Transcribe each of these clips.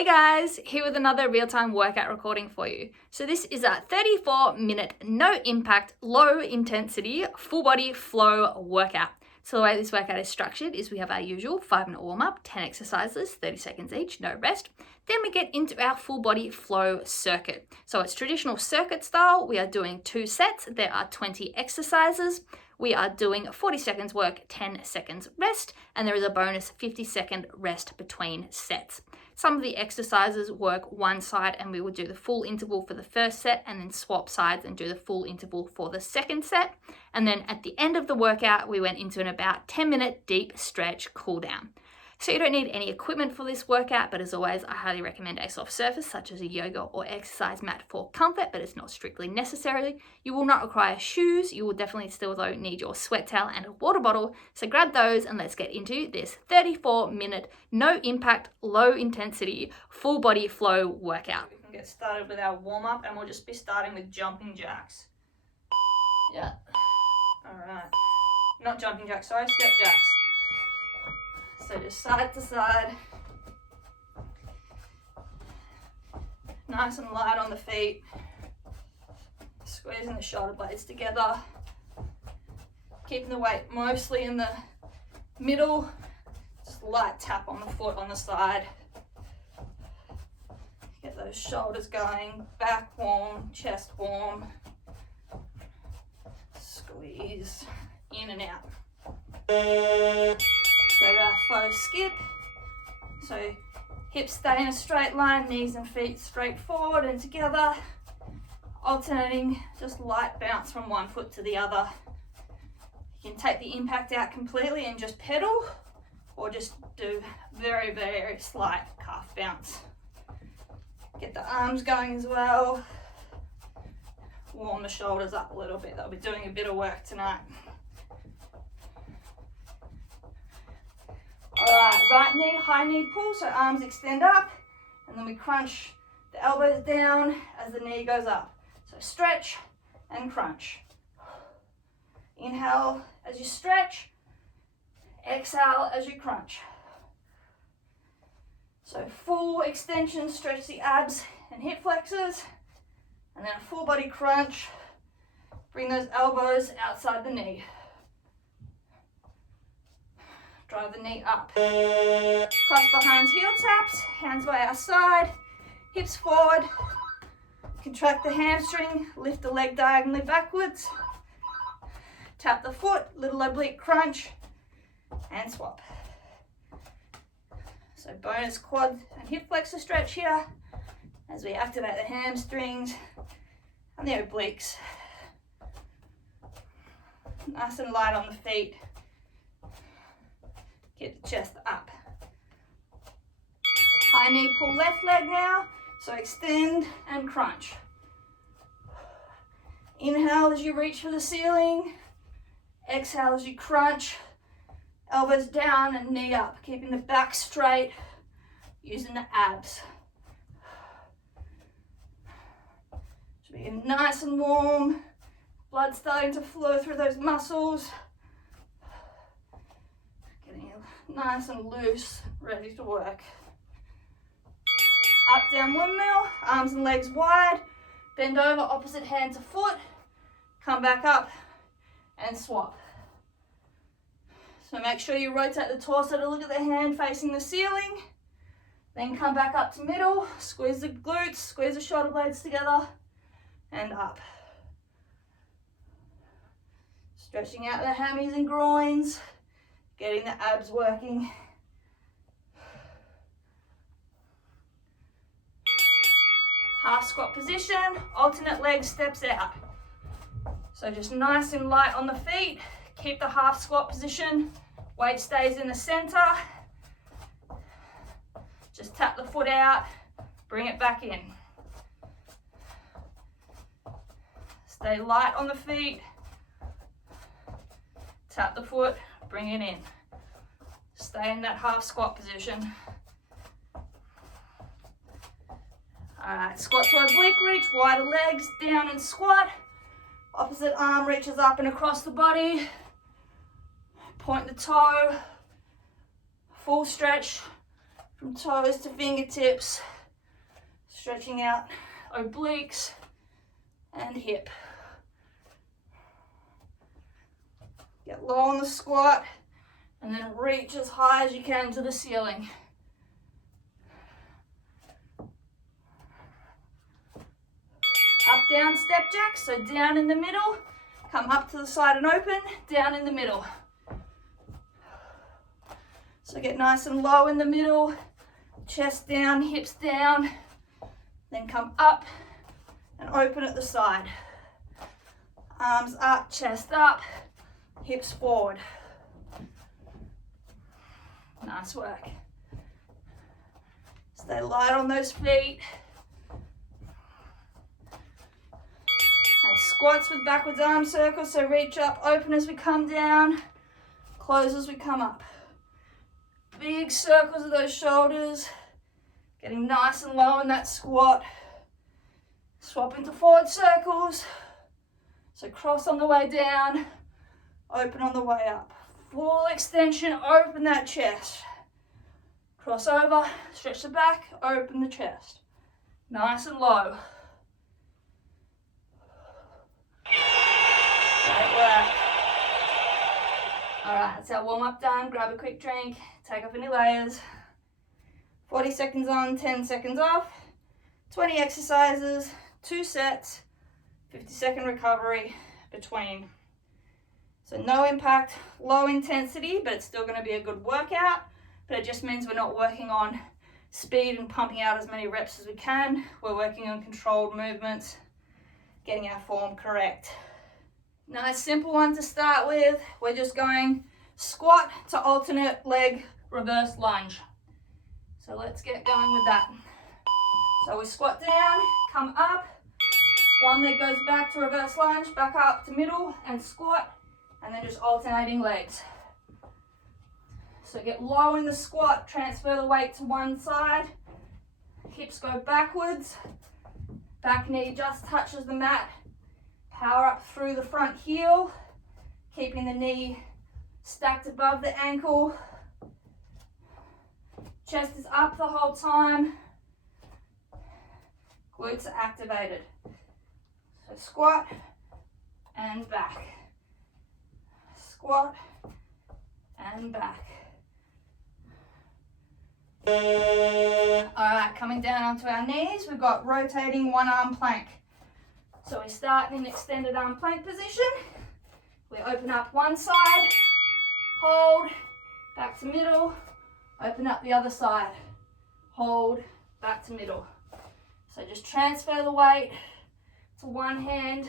Hey guys, here with another real-time workout recording for you. So this is a 34-minute, no impact, low intensity, full body flow workout. So the way this workout is structured is we have our usual 5-minute warm-up, 10 exercises, 30 seconds each, no rest. Then we get into our full body flow circuit. So it's traditional circuit style. We are doing 2 sets. There are 20 exercises. We are doing 40 seconds work, 10 seconds rest, and there is a bonus 50-second rest between sets. Some of the exercises work one side and we will do the full interval for the first set and then swap sides and do the full interval for the second set. And then at the end of the workout, we went into an about 10-minute deep stretch cool down. So you don't need any equipment for this workout, but as always, I highly recommend a soft surface such as a yoga or exercise mat for comfort, but it's not strictly necessary. You will not require shoes. You will definitely still though need your sweat towel and a water bottle. So grab those and let's get into this 34-minute, no impact, low intensity, full body flow workout. We can get started with our warm up and we'll just be starting with jumping jacks. Yeah. All right. Not jumping jacks, sorry, step jacks. So just side to side, nice and light on the feet, squeezing the shoulder blades together, keeping the weight mostly in the middle, just light tap on the foot on the side. Get those shoulders going, back warm, chest warm, squeeze, in and out. Go to our faux skip. So hips stay in a straight line, knees and feet straight forward and together, alternating just light bounce from one foot to the other. You can take the impact out completely and just pedal, or just do very, very slight calf bounce. Get the arms going as well. Warm the shoulders up a little bit. They'll be doing a bit of work tonight. Alright, right knee, high knee pull, so arms extend up, and then we crunch the elbows down as the knee goes up. So stretch and crunch. Inhale as you stretch, exhale as you crunch. So full extension, stretch the abs and hip flexors, and then a full body crunch. Bring those elbows outside the knee. Drive the knee up. Cross behind heel taps, hands by our side, hips forward. Contract the hamstring, lift the leg diagonally backwards. Tap the foot, little oblique crunch, and swap. So bonus quad and hip flexor stretch here as we activate the hamstrings and the obliques. Nice and light on the feet. Get the chest up. High knee pull left leg now. So extend and crunch. Inhale as you reach for the ceiling. Exhale as you crunch. Elbows down and knee up. Keeping the back straight. Using the abs. Should be nice and warm. Blood starting to flow through those muscles. Nice and loose, ready to work. Up, down, windmill, arms and legs wide, bend over, opposite hand to foot, come back up and swap. So make sure you rotate the torso to look at the hand facing the ceiling, then come back up to middle, squeeze the glutes, squeeze the shoulder blades together, and up. Stretching out the hammies and groins. Getting the abs working. Half squat position, alternate leg steps out. So just nice and light on the feet. Keep the half squat position. Weight stays in the center. Just tap the foot out, bring it back in. Stay light on the feet. Tap the foot. Bring it in. Stay in that half squat position. Alright, squat to oblique reach, wider legs, down and squat. Opposite arm reaches up and across the body. Point the toe. Full stretch from toes to fingertips, stretching out obliques and hip. Get low on the squat and then reach as high as you can to the ceiling. Up, down, step jack, so down in the middle, come up to the side and open, down in the middle. So get nice and low in the middle, chest down, hips down, then come up and open at the side. Arms up, chest up, hips forward. Nice work. Stay light on those feet. And squats with backwards arm circles, so reach up, open as we come down, close as we come up. Big circles of those shoulders, getting nice and low in that squat. Swap into forward circles. So cross on the way down, open on the way up. Full extension, open that chest. Cross over, stretch the back, open the chest. Nice and low. Great work. All right, that's our warm up done. Grab a quick drink, take off any layers. 40 seconds on, 10 seconds off. 20 exercises, 2 sets, 50-second recovery between. So no impact, low intensity, but it's still going to be a good workout. But it just means we're not working on speed and pumping out as many reps as we can. We're working on controlled movements, getting our form correct. Nice simple one to start with. We're just going squat to alternate leg reverse lunge. So let's get going with that. So we squat down, come up, one leg goes back to reverse lunge, back up to middle and squat, and then just alternating legs. So get low in the squat, transfer the weight to one side, hips go backwards, back knee just touches the mat, power up through the front heel, keeping the knee stacked above the ankle, chest is up the whole time, glutes are activated. So squat and back, squat and back. Alright, coming down onto our knees, we've got rotating one arm plank. So we start in extended arm plank position. We open up one side, hold, back to middle, open up the other side, hold, back to middle. So just transfer the weight to one hand,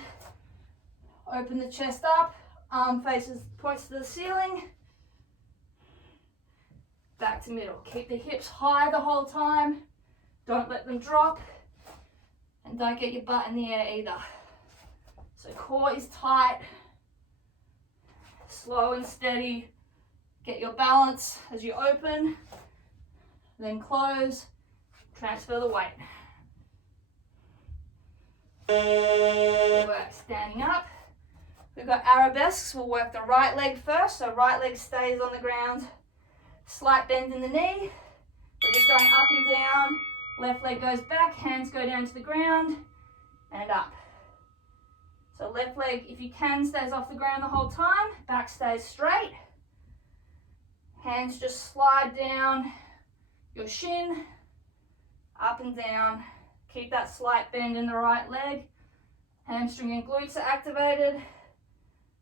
open the chest up, arm faces, points to the ceiling, back to middle. Keep the hips high the whole time, don't let them drop, and don't get your butt in the air either. So core is tight, slow and steady, get your balance as you open, then close, transfer the weight. Good work. Standing up. We've got arabesques. We'll work the right leg first, so right leg stays on the ground. Slight bend in the knee. We're just going up and down. Left leg goes back, hands go down to the ground and up. So left leg, if you can, stays off the ground the whole time. Back stays straight. Hands just slide down your shin, up and down. Keep that slight bend in the right leg. Hamstring and glutes are activated.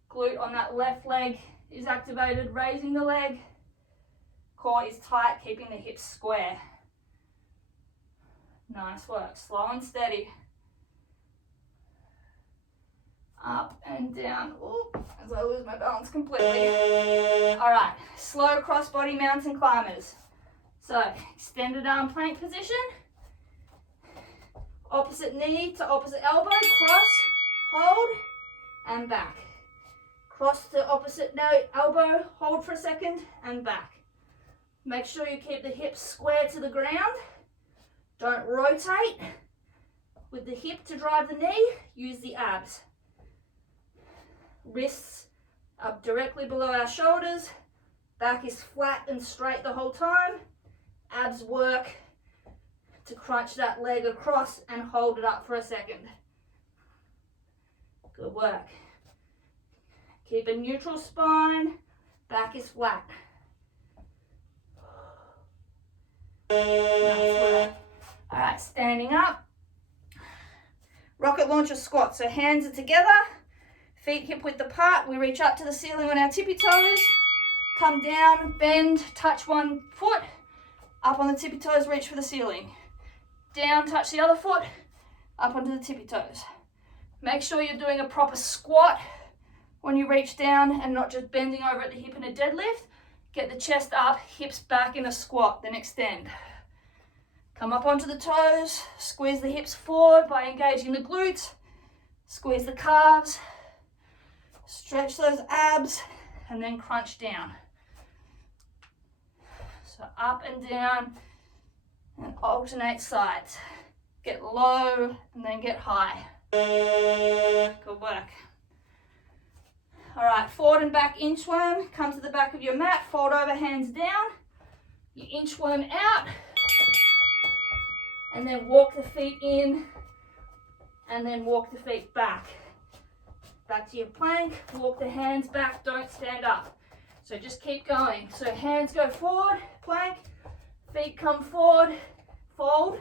Glute on that left leg is activated, raising the leg. Core is tight, keeping the hips square. Nice work, slow and steady. Up and down. Ooh, as I lose my balance completely. All right, slow cross-body mountain climbers. So, extended arm plank position. Opposite knee to opposite elbow, cross, hold, and back. Cross to opposite elbow, hold for a second, and back. Make sure you keep the hips square to the ground. Don't rotate. With the hip to drive the knee, use the abs. Wrists up directly below our shoulders. Back is flat and straight the whole time. Abs work to crunch that leg across and hold it up for a second. Good work. Keep a neutral spine, back is flat. Nice work. All right, standing up. Rocket launcher squat. So hands are together, feet hip width apart. We reach up to the ceiling on our tippy toes, come down, bend, touch one foot, up on the tippy toes, reach for the ceiling. Down, touch the other foot, up onto the tippy toes. Make sure you're doing a proper squat when you reach down and not just bending over at the hip in a deadlift. Get the chest up, hips back in a squat, then extend. Come up onto the toes, squeeze the hips forward by engaging the glutes, squeeze the calves, stretch those abs, and then crunch down. So up and down and alternate sides. Get low and then get high. Good work. All right, forward and back inchworm. Come to the back of your mat, fold over, hands down. You inchworm out, and then walk the feet in, and then walk the feet back. Back to your plank, walk the hands back, don't stand up. So just keep going. So hands go forward, plank, feet come forward, fold,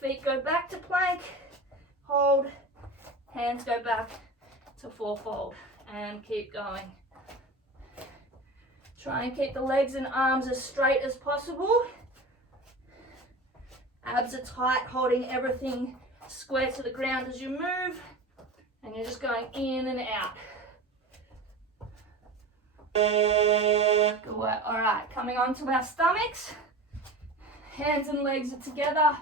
feet go back to plank, hold, hands go back to fourfold, and keep going. Try and keep the legs and arms as straight as possible. Abs are tight, holding everything square to the ground as you move, and you're just going in and out. Good work. All right, coming onto our stomachs. Hands and legs are together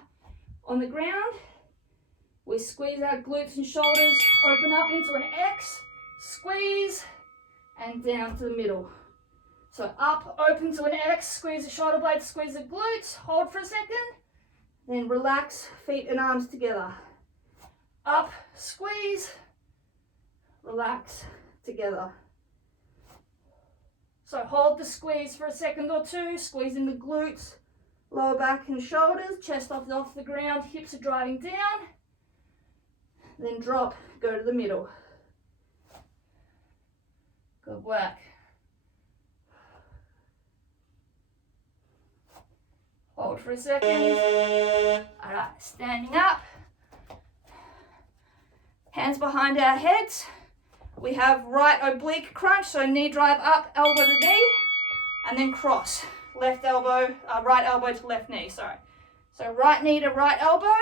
on the ground. We squeeze our glutes and shoulders, open up into an X, squeeze, and down to the middle. So up, open to an X, squeeze the shoulder blades, squeeze the glutes, hold for a second, then relax, feet and arms together. Up, squeeze, relax, together. So hold the squeeze for a second or two, squeezing the glutes, lower back and shoulders, chest off the ground, hips are driving down. Then drop, go to the middle. Good work. Hold for a second. All right, standing up. Hands behind our heads. We have right oblique crunch, so knee drive up, elbow to knee, and then cross. Left elbow, right elbow to left knee, sorry. So right knee to right elbow,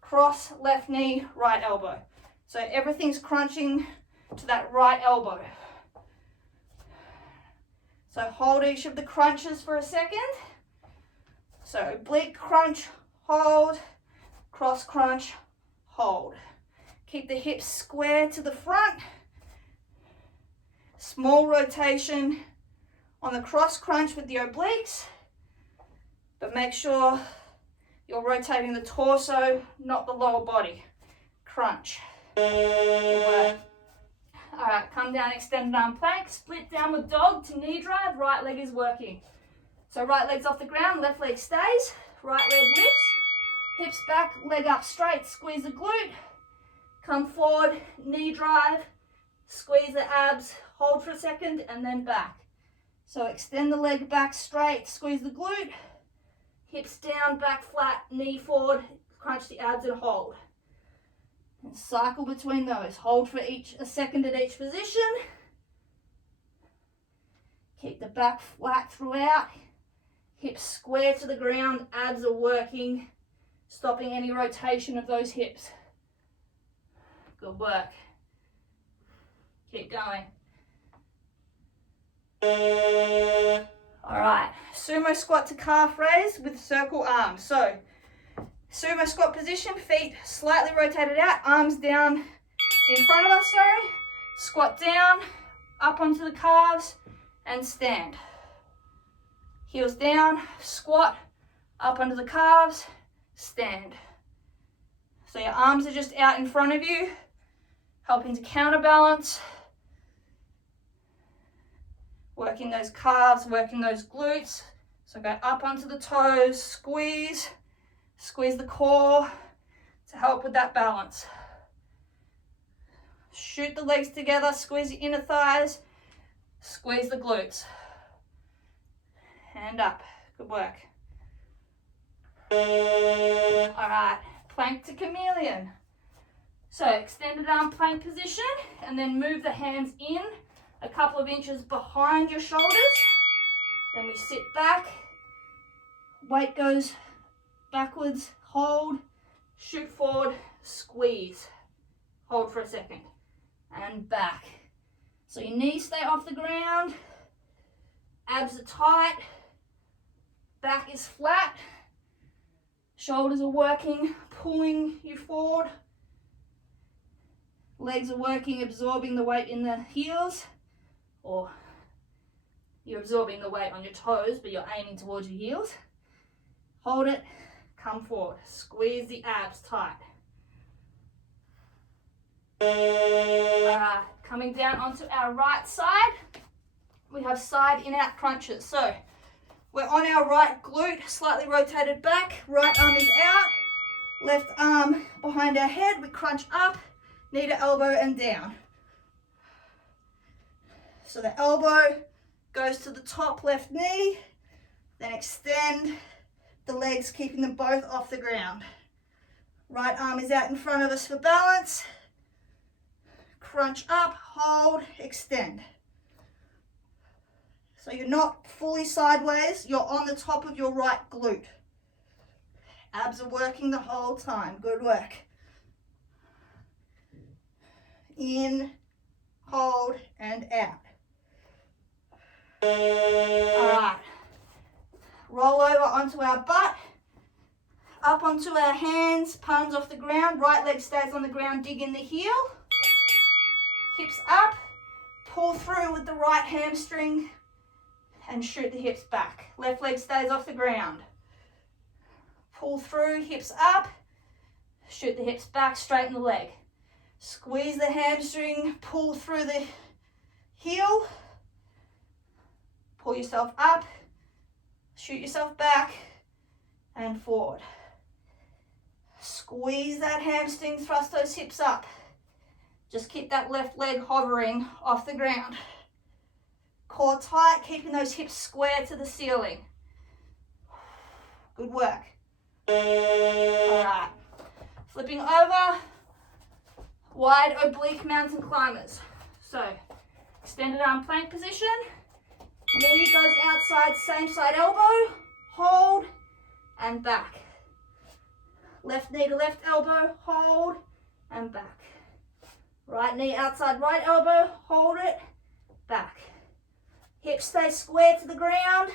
cross, left knee, right elbow. So everything's crunching to that right elbow. So hold each of the crunches for a second. So oblique crunch, hold, cross crunch, hold. Keep the hips square to the front. Small rotation on the cross crunch with the obliques, but make sure you're rotating the torso, not the lower body. Crunch. Good work. All right, come down, extended arm plank, split downward dog to knee drive, right leg is working. So right leg's off the ground, left leg stays, right leg lifts, hips back, leg up straight, squeeze the glute, come forward, knee drive, squeeze the abs, hold for a second, and then back. So extend the leg back straight, squeeze the glute, hips down, back flat, knee forward, crunch the abs and hold. And cycle between those. Hold for a second at each position. Keep the back flat throughout. Hips square to the ground, abs are working, stopping any rotation of those hips. Good work. Keep going. All right, sumo squat to calf raise with circle arms. So sumo squat position, feet slightly rotated out, arms down in front of us, squat down, up onto the calves and stand. Heels down, squat, up onto the calves, stand. So your arms are just out in front of you, helping to counterbalance. Working those calves, working those glutes, So go up onto the toes, squeeze the core to help with that balance. Shoot the legs together, squeeze the inner thighs, squeeze the glutes. Hand up, good work. All right, plank to chameleon. So extended arm plank position, and then move the hands in a couple of inches behind your shoulders. Then we sit back, weight goes backwards, hold, shoot forward, squeeze. Hold for a second, and back. So your knees stay off the ground, abs are tight, back is flat, shoulders are working, pulling you forward, legs are working, absorbing the weight in the heels, or you're absorbing the weight on your toes, but you're aiming towards your heels. Hold it, come forward, squeeze the abs tight. All right, coming down onto our right side, we have side in-out crunches. So we're on our right glute, slightly rotated back, right arm is out, left arm behind our head, we crunch up, knee to elbow and down. So the elbow goes to the top left knee, then extend the legs, keeping them both off the ground. Right arm is out in front of us for balance. Crunch up, hold, extend. So you're not fully sideways, you're on the top of your right glute. Abs are working the whole time, good work. In, hold, and out. All right, roll over onto our butt, up onto our hands, palms off the ground, right leg stays on the ground, dig in the heel, hips up, pull through with the right hamstring and shoot the hips back. Left leg stays off the ground. Pull through, hips up, shoot the hips back, straighten the leg. Squeeze the hamstring, pull through the heel, pull yourself up, shoot yourself back and forward. Squeeze that hamstring, thrust those hips up. Just keep that left leg hovering off the ground. Core tight, keeping those hips square to the ceiling. Good work. All right, flipping over, wide oblique mountain climbers. So extended arm plank position, knee goes outside, same side elbow, hold and back. Left knee to left elbow, hold and back. Right knee outside right elbow, hold it, back. Hips stay square to the ground,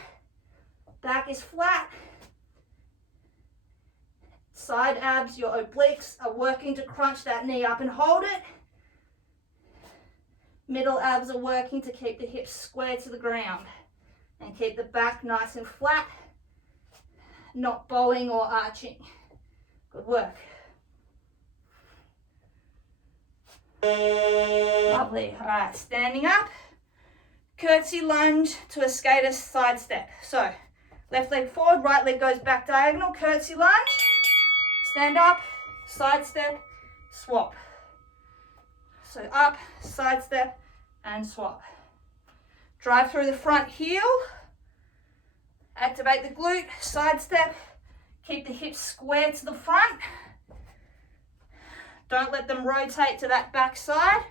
back is flat. Side abs, your obliques are working to crunch that knee up and hold it. Middle abs are working to keep the hips square to the ground and keep the back nice and flat, not bowing or arching. Good work. Lovely. All right, standing up, curtsy lunge to a skater side step. So left leg forward, right leg goes back diagonal, curtsy lunge, stand up, side step, swap. So up, side step and swap. Drive through the front heel, activate the glute, side step, keep the hips square to the front. Don't let them rotate to that back side.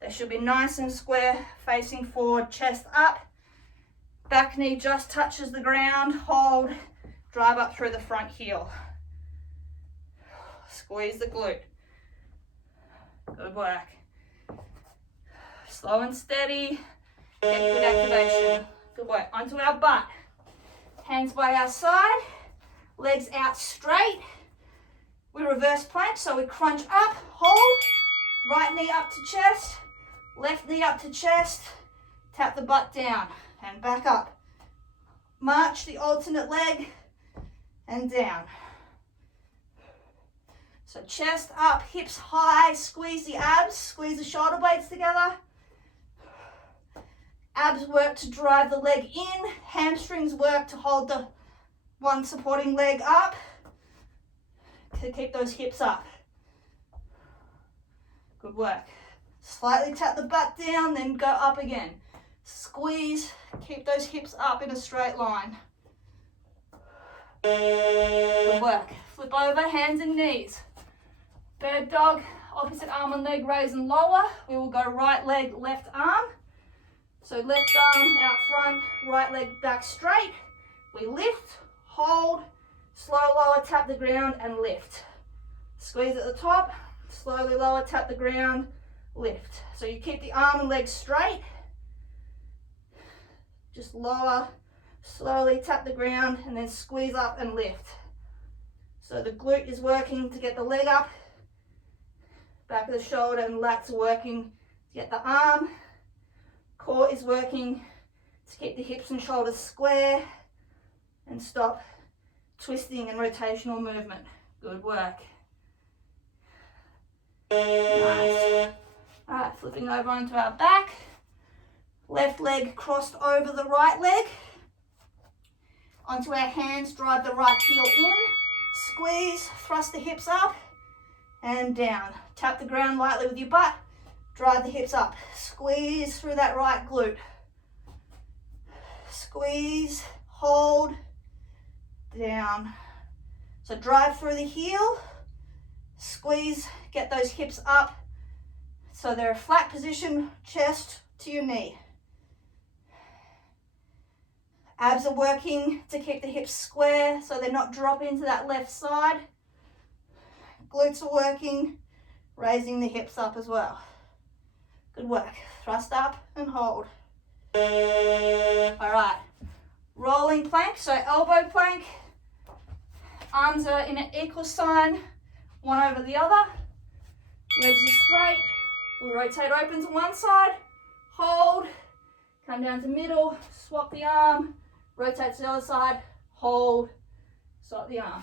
They should be nice and square, facing forward, chest up. Back knee just touches the ground, hold, drive up through the front heel. Squeeze the glute. Good work. Slow and steady, get good activation. Good work. Onto our butt. Hands by our side, legs out straight. We reverse plank, so we crunch up, hold, right knee up to chest, left knee up to chest, tap the butt down and back up. March the alternate leg and down. So chest up, hips high, squeeze the abs, squeeze the shoulder blades together. Abs work to drive the leg in. Hamstrings work to hold the one supporting leg up, to keep those hips up. Good work. Slightly tap the butt down, then go up again. Squeeze, keep those hips up in a straight line. Good work. Flip over, hands and knees. Bird dog, opposite arm and leg raise and lower. We will go right leg, left arm. So left arm out front, right leg back straight. We lift, hold, slow lower, tap the ground and lift. Squeeze at the top, slowly lower, tap the ground, lift. So you keep the arm and leg straight. Just lower, slowly tap the ground and then squeeze up and lift. So the glute is working to get the leg up, back of the shoulder and lats are working to get the arm. Core is working to keep the hips and shoulders square and stop twisting and rotational movement. Good work. Nice. All right, flipping over onto our back. Left leg crossed over the right leg. Onto our hands, drive the right heel in. Squeeze, thrust the hips up and down. Tap the ground lightly with your butt. Drive the hips up. Squeeze through that right glute. Squeeze, hold, down. So drive through the heel. Squeeze, get those hips up so they're a flat position, chest to your knee. Abs are working to keep the hips square so they're not dropping to that left side. Glutes are working, raising the hips up as well. Good work. Thrust up and hold. All right. Rolling plank, so elbow plank. Arms are in an equal sign, one over the other. Legs are straight. We rotate open to one side, hold, come down to middle, swap the arm, rotate to the other side, hold, swap the arm.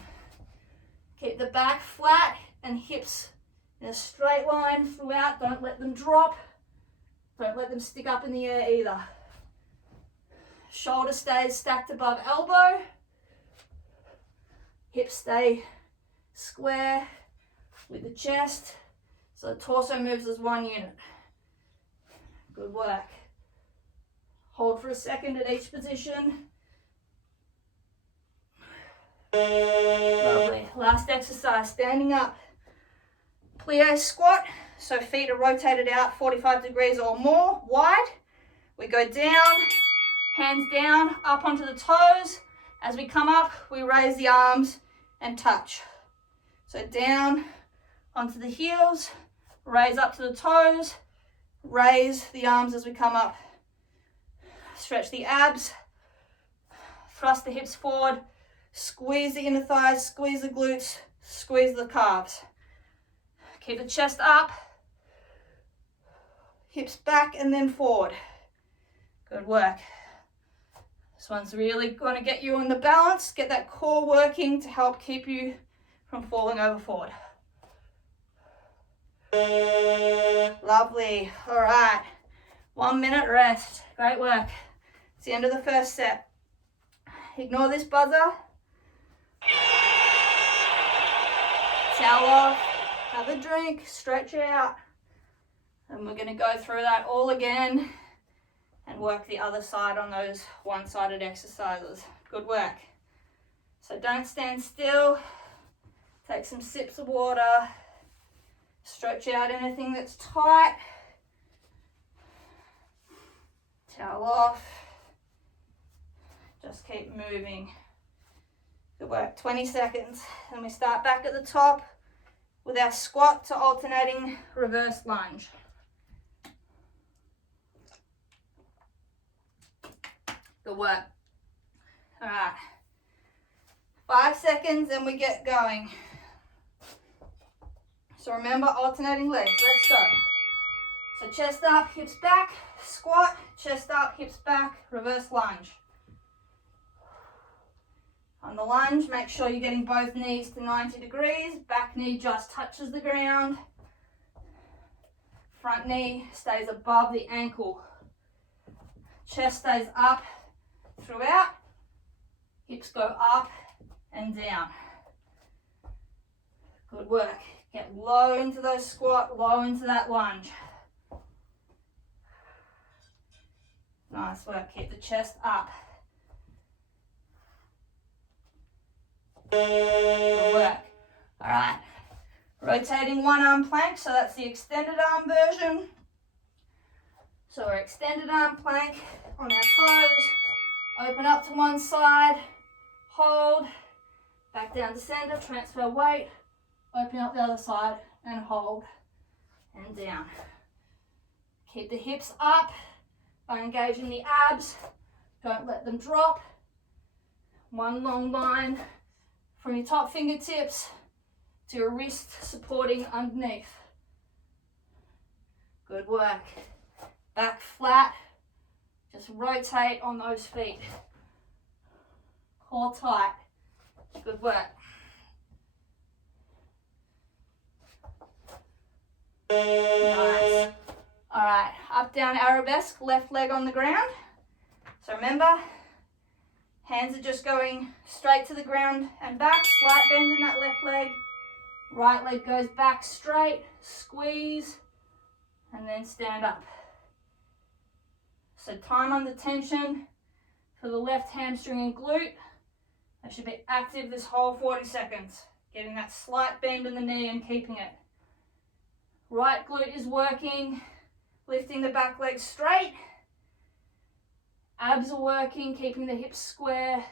Keep the back flat and hips in a straight line throughout. Don't let them drop. Don't let them stick up in the air either. Shoulder stays stacked above elbow. Hips stay square with the chest. So the torso moves as one unit. Good work. Hold for a second at each position. Lovely. Last exercise, standing up. Plie squat, so feet are rotated out 45 degrees or more, wide. We go down, hands down, up onto the toes. As we come up, we raise the arms and touch. So down onto the heels, raise up to the toes, raise the arms as we come up. Stretch the abs, thrust the hips forward, squeeze the inner thighs, squeeze the glutes, squeeze the calves. Keep the chest up, hips back and then forward. Good work. This one's really going to get you on the balance, get that core working to help keep you from falling over forward. Lovely. All right. 1 minute rest. Great work. It's the end of the first set. Ignore this buzzer. Towel off. Have a drink. Stretch out. And we're going to go through that all again and work the other side on those one-sided exercises. Good work. So don't stand still. Take some sips of water. Stretch out anything that's tight. Towel off. Just keep moving. Good work. 20 seconds. And we start back at the top with our squat to alternating reverse lunge. Good work. All right. 5 seconds and we get going. So remember, alternating legs. Let's go. So chest up, hips back, squat, chest up, hips back, reverse lunge. On the lunge, make sure you're getting both knees to 90 degrees. Back knee just touches the ground. Front knee stays above the ankle. Chest stays up throughout. Hips go up and down. Good work. Get low into those squat, low into that lunge. Nice work. Keep the chest up. Good work. All right. Rotating one arm plank, so that's the extended arm version. So we're extended arm plank on our toes. Open up to one side, hold, back down to center, transfer weight, open up the other side and hold and down. Keep the hips up by engaging the abs. Don't let them drop. One long line from your top fingertips to your wrist supporting underneath. Good work. Back flat. Just rotate on those feet. Core tight. Good work. Nice. All right, up, down, arabesque, left leg on the ground. So remember, hands are just going straight to the ground and back, slight bend in that left leg. Right leg goes back straight, squeeze, and then stand up. So time under tension for the left hamstring and glute. That should be active this whole 40 seconds. Getting that slight bend in the knee and keeping it. Right glute is working, lifting the back leg straight. Abs are working, keeping the hips square.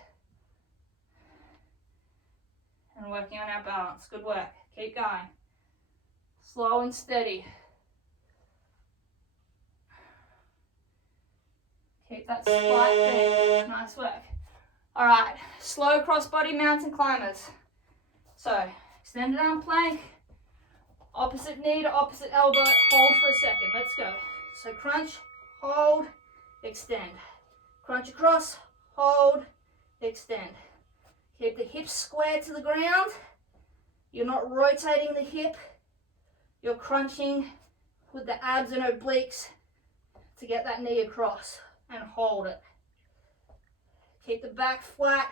And working on our balance. Good work. Keep going. Slow and steady. Keep that slight bend. Nice work. All right, slow crossbody mountain climbers. So, extended arm plank, opposite knee to opposite elbow, hold for a second. Let's go. So crunch, hold, extend. Crunch across, hold, extend. Keep the hips square to the ground. You're not rotating the hip. You're crunching with the abs and obliques to get that knee across and hold it. Keep the back flat,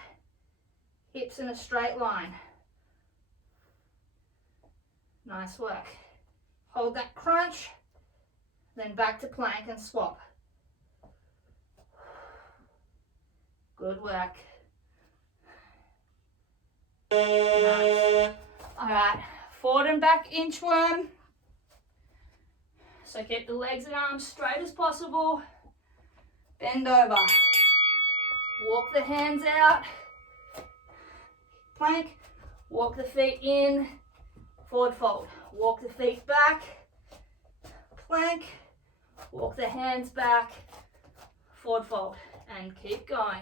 hips in a straight line. Nice work. Hold that crunch, then back to plank and swap. Good work. Nice. All right, forward and back inchworm. So keep the legs and arms straight as possible. Bend over. Walk the hands out. Plank. Walk the feet in. Forward fold. Walk the feet back. Plank. Walk the hands back. Forward fold. And keep going.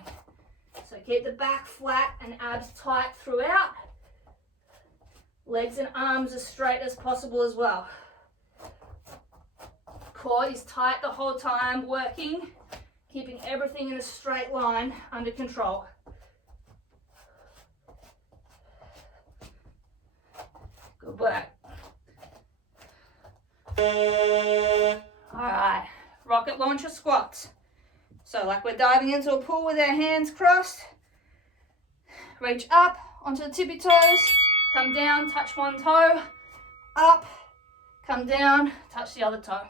So keep the back flat and abs tight throughout. Legs and arms as straight as possible as well. Core is tight the whole time, working, keeping everything in a straight line under control. Good work. All right, rocket launcher squats. So like we're diving into a pool with our hands crossed. Reach up onto the tippy toes, come down, touch one toe, up, come down, touch the other toe.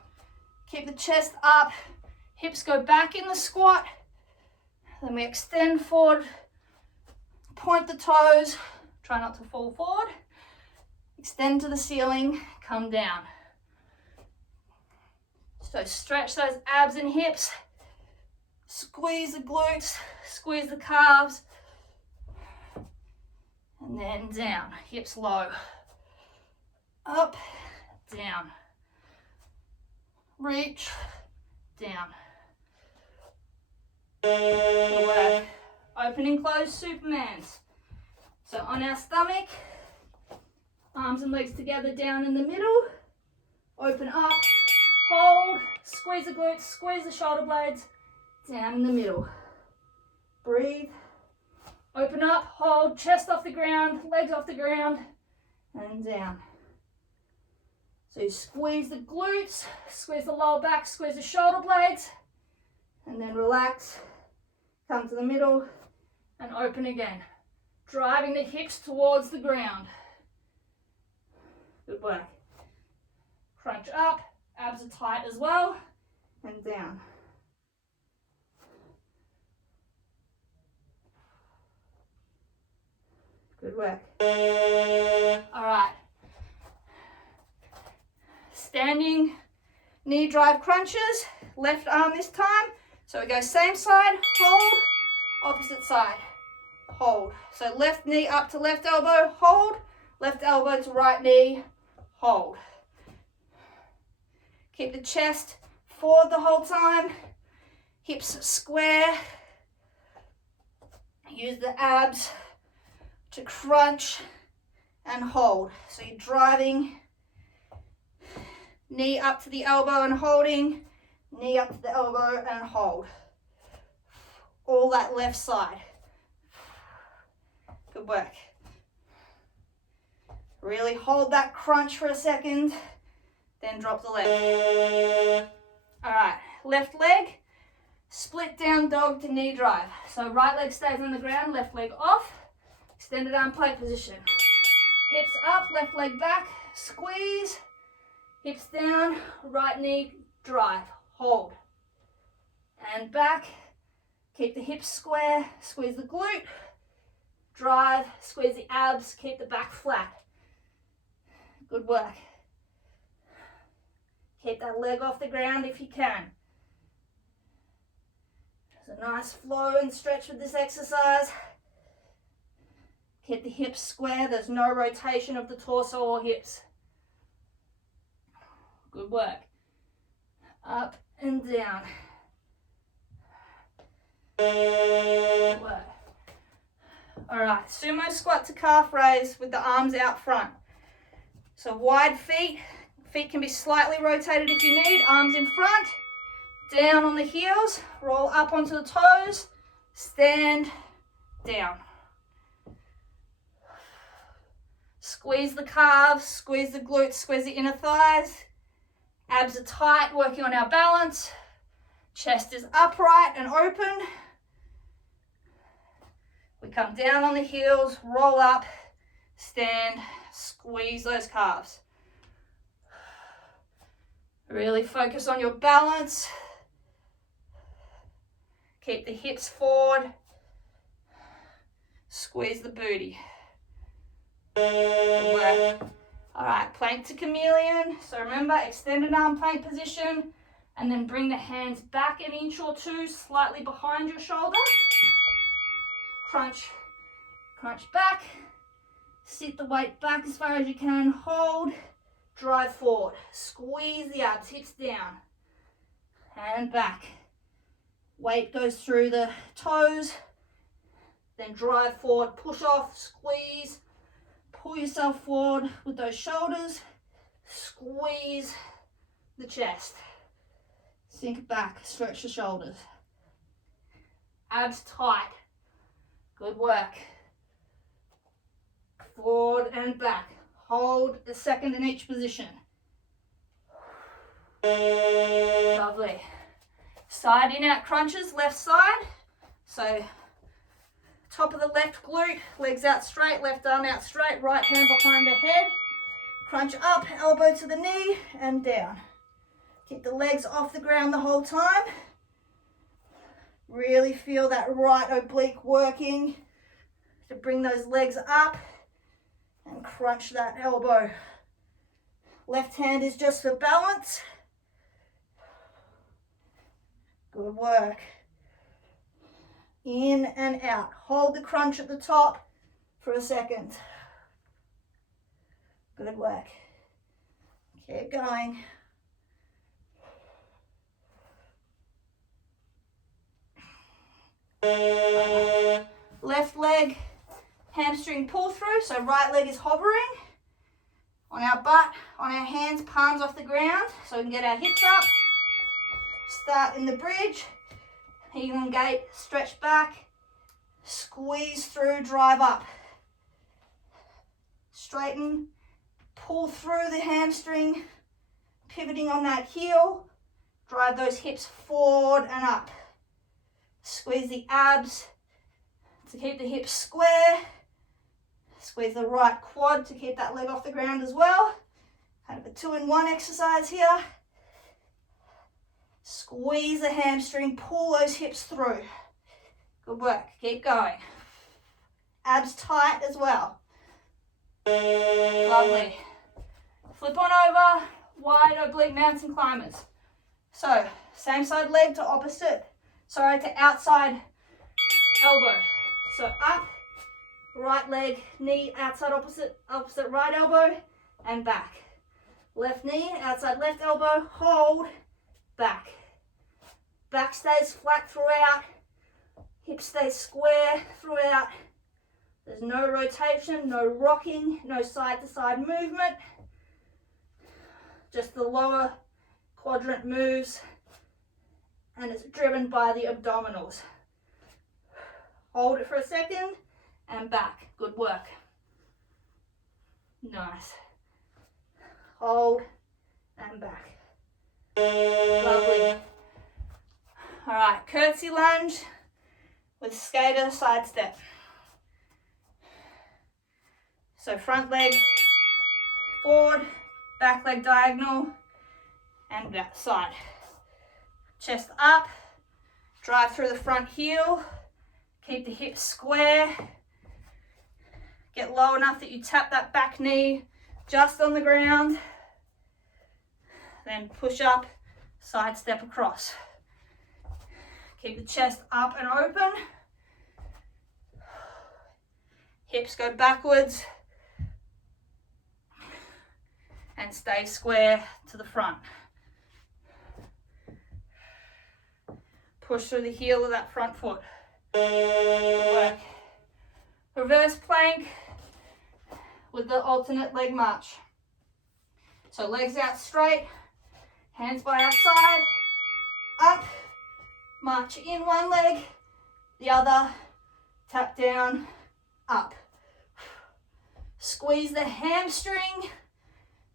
Keep the chest up, hips go back in the squat. Then we extend forward, point the toes, try not to fall forward. Extend to the ceiling, come down. So stretch those abs and hips. Squeeze the glutes, squeeze the calves, and then down, hips low, up, down, reach, down. Good work. Open and close Supermans. So on our stomach, arms and legs together down in the middle, open up, hold, squeeze the glutes, squeeze the shoulder blades, down in the middle. Breathe. Open up, hold, chest off the ground, legs off the ground, and down. So you squeeze the glutes, squeeze the lower back, squeeze the shoulder blades, And then relax, come to the middle and open again. Driving the hips towards the ground. Good work. Crunch up, abs are tight as well, and down. Good work. All right. Standing knee drive crunches, left arm this time. So we go same side, hold, opposite side, hold. So left knee up to left elbow, hold, left elbow to right knee, hold. Keep the chest forward the whole time, hips square. Use the abs to crunch and hold. So you're driving, knee up to the elbow and holding, knee up to the elbow and hold. All that left side. Good work. Really hold that crunch for a second, then drop the leg. All right, left leg, split down dog to knee drive. So right leg stays on the ground, left leg off, extended arm plank position. Hips up, left leg back, squeeze, hips down, right knee drive, hold. And back, keep the hips square, squeeze the glute, drive, squeeze the abs, keep the back flat. Good work. Keep that leg off the ground if you can. There's a nice flow and stretch with this exercise. Keep the hips square, there's no rotation of the torso or hips. Good work. Up and down. Good work. All right, sumo squat to calf raise with the arms out front. So wide feet, feet can be slightly rotated if you need, arms in front, down on the heels, roll up onto the toes, stand down. Squeeze the calves, squeeze the glutes, squeeze the inner thighs. Abs are tight, working on our balance. Chest is upright and open. We come down on the heels, roll up, stand, squeeze those calves. Really focus on your balance. Keep the hips forward. Squeeze the booty. Good work. All right, plank to chameleon. So remember, extended arm plank position, and then bring the hands back an inch or two, slightly behind your shoulder. Crunch, crunch back. Sit the weight back as far as you can. Hold, drive forward. Squeeze the abs, hips down. And back. Weight goes through the toes. Then drive forward, push off, squeeze. Pull yourself forward with those shoulders. Squeeze the chest. Sink back, stretch the shoulders. Abs tight. Good work. Forward and back. Hold a second in each position. Lovely. Side in out crunches, left side. So top of the left glute, legs out straight, left arm out straight, right hand behind the head. Crunch up, elbow to the knee and down. Keep the legs off the ground the whole time. Really feel that right oblique working to bring those legs up and crunch that elbow. Left hand is just for balance. Good work. In and out. Hold the crunch at the top for a second. Good work. Keep going. Left leg, hamstring pull through, so right leg is hovering on our butt, on our hands, palms off the ground, so we can get our hips up. Start in the bridge, elongate, stretch back, squeeze through, drive up. Straighten, pull through the hamstring, pivoting on that heel, drive those hips forward and up. Squeeze the abs to keep the hips square. Squeeze the right quad to keep that leg off the ground as well. Kind of a 2-in-1 exercise here. Squeeze the hamstring, pull those hips through. Good work, keep going. Abs tight as well. Lovely. Flip on over, wide oblique mountain climbers. So, same side leg to outside elbow. So up, right leg, knee outside opposite right elbow, and back. Left knee, outside left elbow, hold, back. Back stays flat throughout, hips stay square throughout. There's no rotation, no rocking, no side to side movement. Just the lower quadrant moves, and it's driven by the abdominals. Hold it for a second and back. Good work. Nice. Hold and back. Lovely. All right, curtsy lunge with skater side step. So front leg forward, back leg diagonal, and that side. Chest up, drive through the front heel, keep the hips square, get low enough that you tap that back knee just on the ground, then push up, side step across. Keep the chest up and open, hips go backwards, and stay square to the front. Push through the heel of that front foot. Good work. Reverse plank with the alternate leg march. So legs out straight, hands by our side, up, march in one leg, the other, tap down, up. Squeeze the hamstring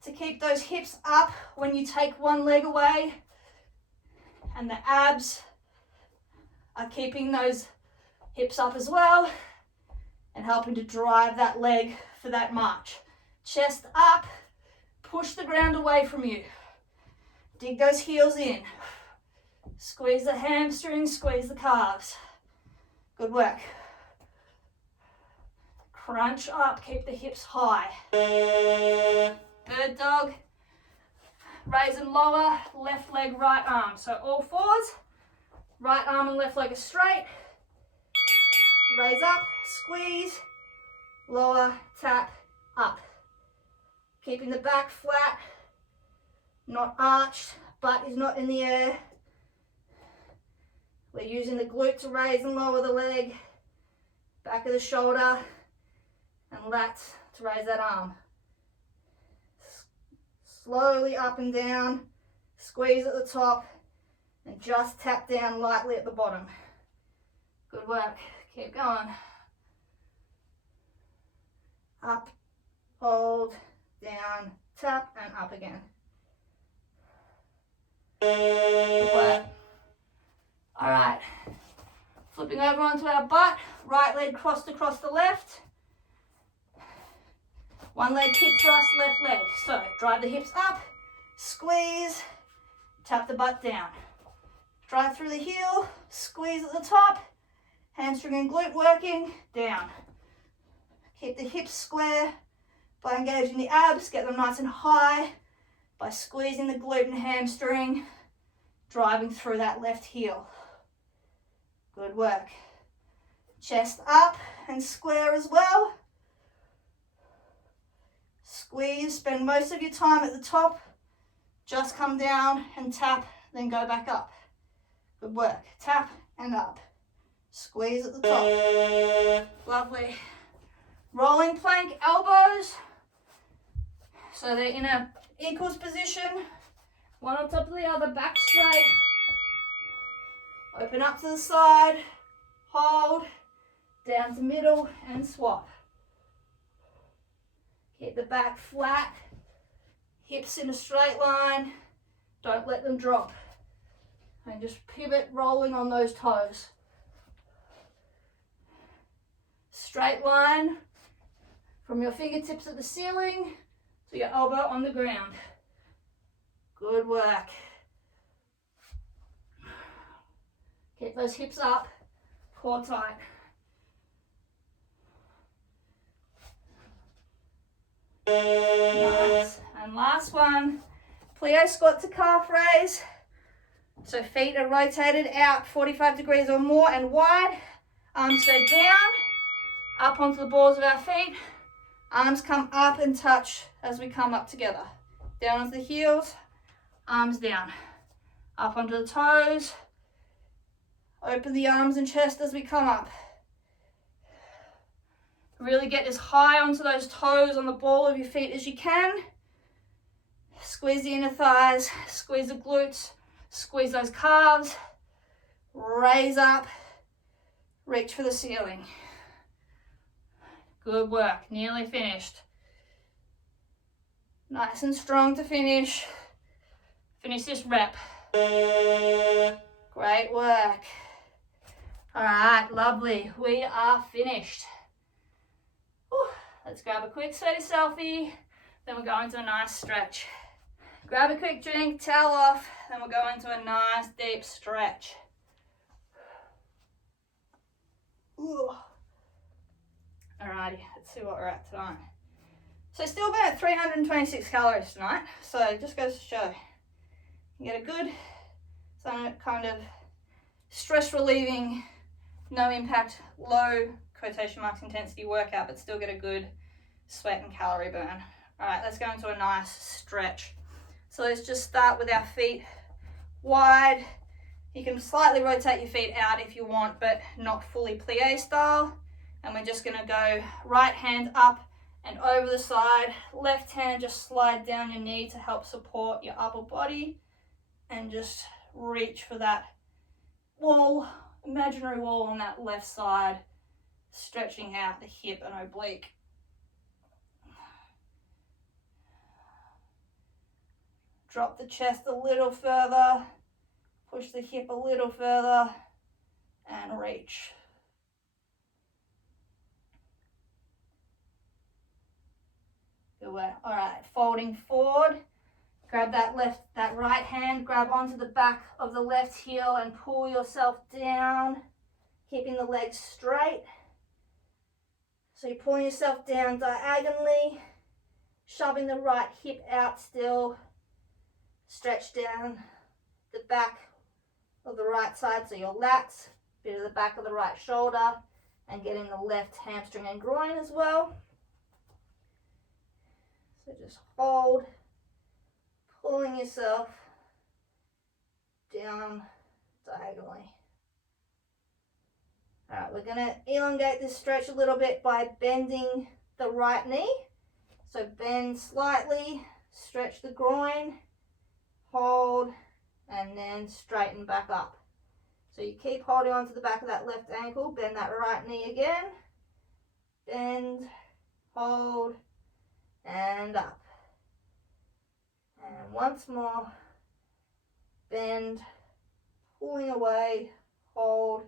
to keep those hips up when you take one leg away, and the abs are keeping those hips up as well and helping to drive that leg for that march. Chest up, push the ground away from you. Dig those heels in. Squeeze the hamstrings, squeeze the calves. Good work. Crunch up, keep the hips high. Bird dog, raise and lower, left leg, right arm. So all fours, right arm and left leg are straight. Raise up, squeeze, lower, tap, up. Keeping the back flat, not arched, butt is not in the air. We're using the glute to raise and lower the leg, back of the shoulder, and lats to raise that arm. Slowly up and down, squeeze at the top, and just tap down lightly at the bottom. Good work, keep going. Up, hold, down, tap, and up again. Good work. All right, flipping over onto our butt, right leg crossed across the left. One leg hip thrust, left leg. So drive the hips up, squeeze, tap the butt down. Drive through the heel, squeeze at the top, hamstring and glute working, down. Keep the hips square by engaging the abs, get them nice and high by squeezing the glute and hamstring, driving through that left heel. Good work. Chest up and square as well. Squeeze, spend most of your time at the top, just come down and tap, then go back up. Good work. Tap and up. Squeeze at the top. Lovely. Rolling plank elbows. So they're in a equals position, one on top of the other, back straight. Open up to the side, hold, down to middle and swap. Keep the back flat, hips in a straight line, don't let them drop. And just pivot rolling on those toes. Straight line from your fingertips at the ceiling to your elbow on the ground. Good work. Keep those hips up, core tight. Nice. And last one, plie squat to calf raise. So feet are rotated out 45 degrees or more and wide. Arms go down, up onto the balls of our feet. Arms come up and touch as we come up together. Down onto the heels, arms down. Up onto the toes. Open the arms and chest as we come up. Really get as high onto those toes on the ball of your feet as you can. Squeeze the inner thighs, squeeze the glutes, squeeze those calves. Raise up, reach for the ceiling. Good work, nearly finished. Nice and strong to finish. Finish this rep. Great work. All right, lovely. We are finished. Whew. Let's grab a quick sweaty selfie. Then we'll go into a nice stretch. Grab a quick drink, towel off. Then we'll go into a nice deep stretch. Ooh. Alrighty, let's see what we're at tonight. So still about 326 calories tonight. So it just goes to show. You get a good kind of stress relieving, no impact, low quotation marks intensity workout, but still get a good sweat and calorie burn. All right, let's go into a nice stretch. So let's just start with our feet wide. You can slightly rotate your feet out if you want, but not fully plie style. And we're just gonna go right hand up and over the side. Left hand just slide down your knee to help support your upper body. And just reach for that wall, imaginary wall on that left side, stretching out the hip and oblique. Drop the chest a little further, push the hip a little further, and reach. Good work. All right, folding forward. Grab that right hand, grab onto the back of the left heel and pull yourself down, keeping the legs straight. So you're pulling yourself down diagonally, shoving the right hip out still, stretch down the back of the right side, so your lats, bit of the back of the right shoulder, and getting the left hamstring and groin as well. So just hold, pulling yourself down diagonally. All right, we're gonna elongate this stretch a little bit by bending the right knee. So bend slightly, stretch the groin, hold, and then straighten back up. So you keep holding on to the back of that left ankle, bend that right knee again, bend, hold, and up. And once more, bend, pulling away, hold,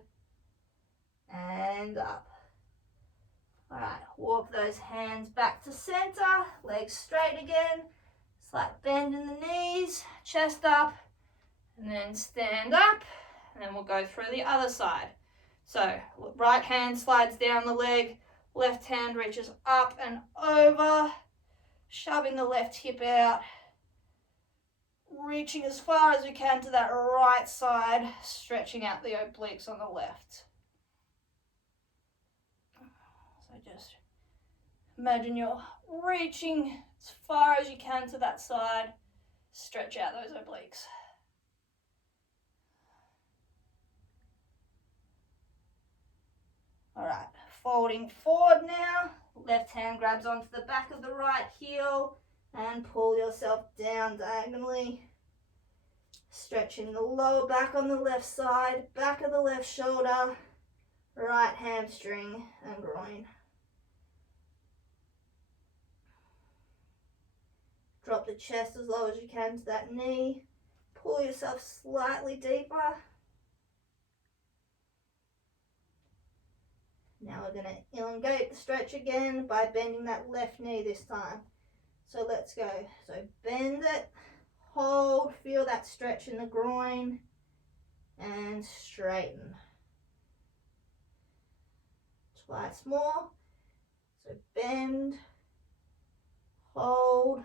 and up. All right, walk those hands back to center, legs straight again, slight bend in the knees, chest up, and then stand up, and then we'll go through the other side. So right hand slides down the leg, left hand reaches up and over, shoving the left hip out, reaching as far as we can to that right side, stretching out the obliques on the left. So just imagine you're reaching as far as you can to that side, stretch out those obliques. All right, folding forward now, left hand grabs onto the back of the right heel and pull yourself down diagonally, stretching the lower back on the left side, back of the left shoulder, right hamstring and groin. Drop the chest as low as you can to that knee, pull yourself slightly deeper. Now we're going to elongate the stretch again by bending that left knee this time. So let's go. So bend it, hold, feel that stretch in the groin, and straighten. Twice more. So bend, hold,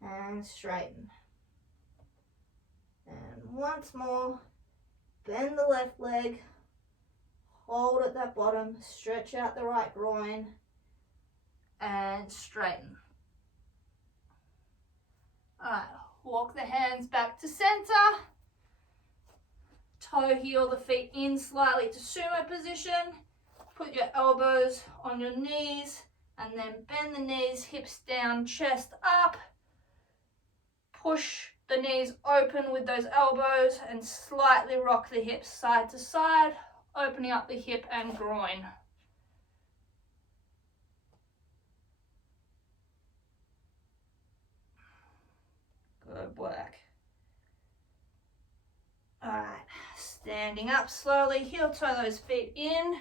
and straighten. And once more, bend the left leg, hold at that bottom, stretch out the right groin, and straighten. Alright, walk the hands back to center. Toe heel the feet in slightly to sumo position. Put your elbows on your knees and then bend the knees, hips down, chest up. Push the knees open with those elbows and slightly rock the hips side to side, opening up the hip and groin. Good work. Alright, standing up slowly, heel toe those feet in.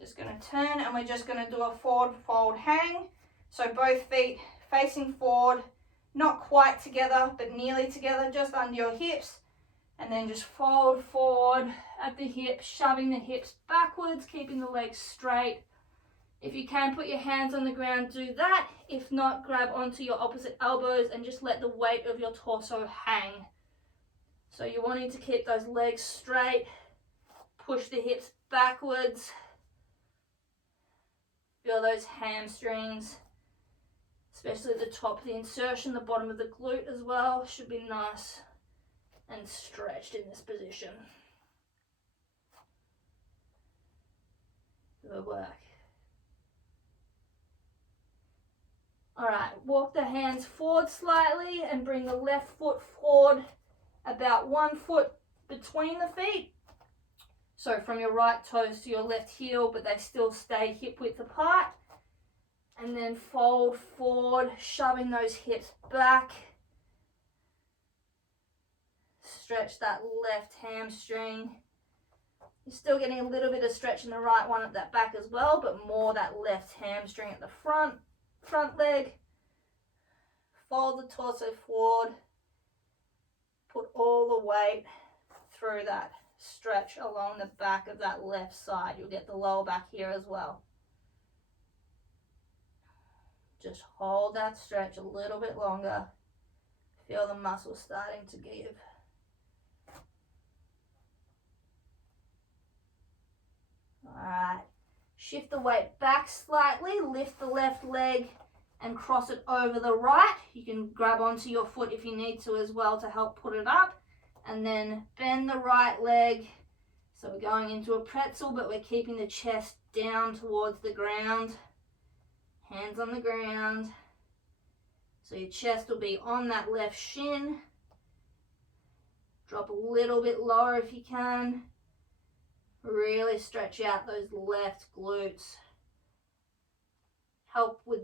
Just going to turn and we're just going to do a forward fold hang. So both feet facing forward, not quite together, but nearly together, just under your hips. And then just fold forward at the hips, shoving the hips backwards, keeping the legs straight. If you can, put your hands on the ground, do that. If not, grab onto your opposite elbows and just let the weight of your torso hang. So you're wanting to keep those legs straight, push the hips backwards. Feel those hamstrings, especially at the top of the insertion, the bottom of the glute as well, should be nice and stretched in this position. Good work. Alright, walk the hands forward slightly and bring the left foot forward about 1 foot between the feet. So from your right toes to your left heel, but they still stay hip width apart. And then fold forward, shoving those hips back. Stretch that left hamstring. You're still getting a little bit of stretch in the right one at that back as well, but more that left hamstring at the front leg. Fold the torso forward. Put all the weight through that stretch along the back of that left side. You'll get the lower back here as well. Just hold that stretch a little bit longer. Feel the muscle starting to give. Alright, shift the weight back slightly, lift the left leg and cross it over the right. You can grab onto your foot if you need to as well to help put it up. And then bend the right leg. So we're going into a pretzel, but we're keeping the chest down towards the ground. Hands on the ground. So your chest will be on that left shin. Drop a little bit lower if you can. Really stretch out those left glutes. Help with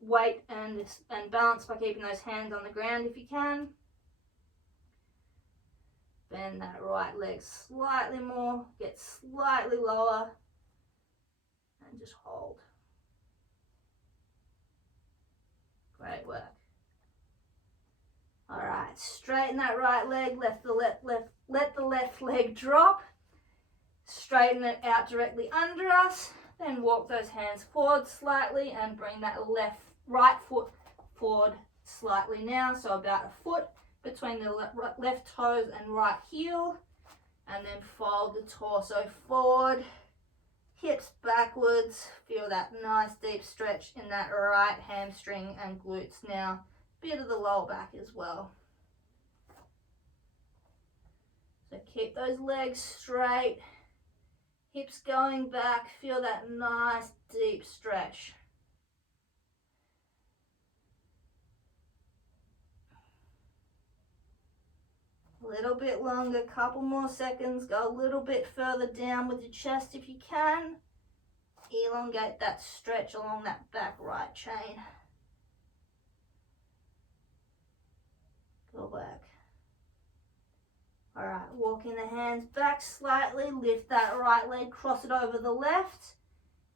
weight and balance by keeping those hands on the ground if you can. Bend that right leg slightly more, get slightly lower, and just hold. Great work. All right, straighten that right leg, let the left leg drop. Straighten it out directly under us. Then walk those hands forward slightly and bring that right foot forward slightly now, so about a foot between the left toes and right heel, and then fold the torso forward, hips backwards. Feel that nice deep stretch in that right hamstring and glutes now, bit of the lower back as well. So keep those legs straight, hips going back, feel that nice deep stretch. A little bit longer, couple more seconds. Go a little bit further down with your chest if you can. Elongate that stretch along that back right chain. Good work. All right, walking the hands back slightly, lift that right leg, cross it over the left,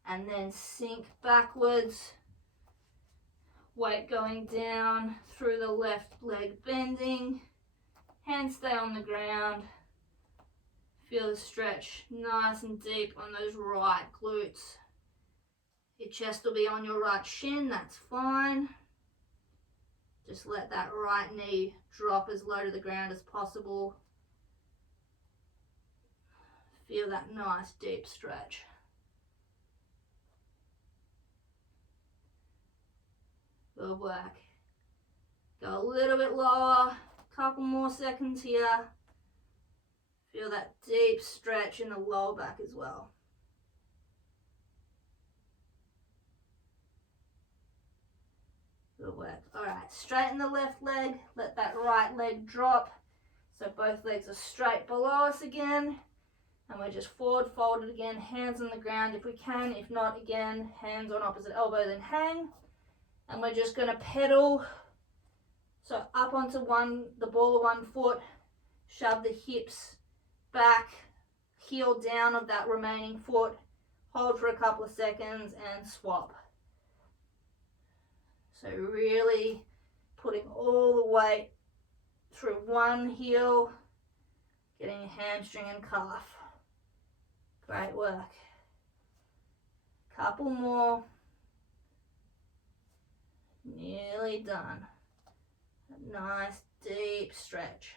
and then sink backwards. Weight going down through the left leg bending. Hands stay on the ground. Feel the stretch nice and deep on those right glutes. Your chest will be on your right shin, that's fine. Just let that right knee drop as low to the ground as possible. Feel that nice deep stretch. Good work. Go a little bit lower, couple more seconds here. Feel that deep stretch in the lower back as well. Good work. All right, straighten the left leg, let that right leg drop. So both legs are straight below us again. And we're just forward folded again, hands on the ground if we can. If not, again, hands on opposite elbow, then hang. And we're just gonna pedal. So up onto the ball of one foot, shove the hips back, heel down of that remaining foot, hold for a couple of seconds and swap. So really putting all the weight through one heel, getting a hamstring and calf. Great work. Couple more. Nearly done. A nice deep stretch.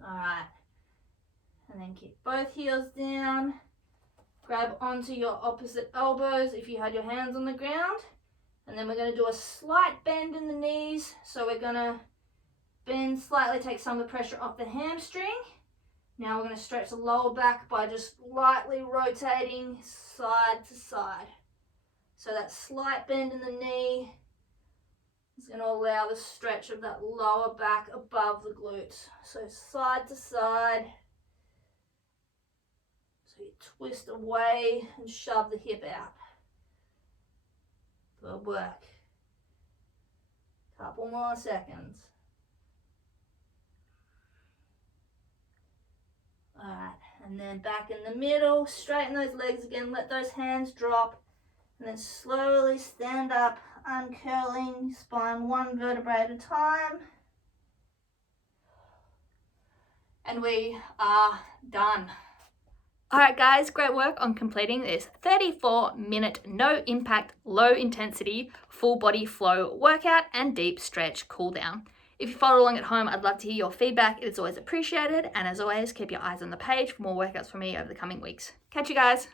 All right. And then keep both heels down. Grab onto your opposite elbows if you had your hands on the ground. And then we're going to do a slight bend in the knees. So we're going to bend slightly, take some of the pressure off the hamstring. Now we're going to stretch the lower back by just lightly rotating side to side. So that slight bend in the knee is going to allow the stretch of that lower back above the glutes. So side to side. So you twist away and shove the hip out. Good work. Couple more seconds. Alright, and then back in the middle, straighten those legs again, let those hands drop, and then slowly stand up, uncurling spine one vertebrae at a time. And we are done. Alright guys, great work on completing this 34-minute no impact, low intensity, full body flow workout and deep stretch cool down. If you follow along at home, I'd love to hear your feedback. It is always appreciated. And as always, keep your eyes on the page for more workouts from me over the coming weeks. Catch you guys.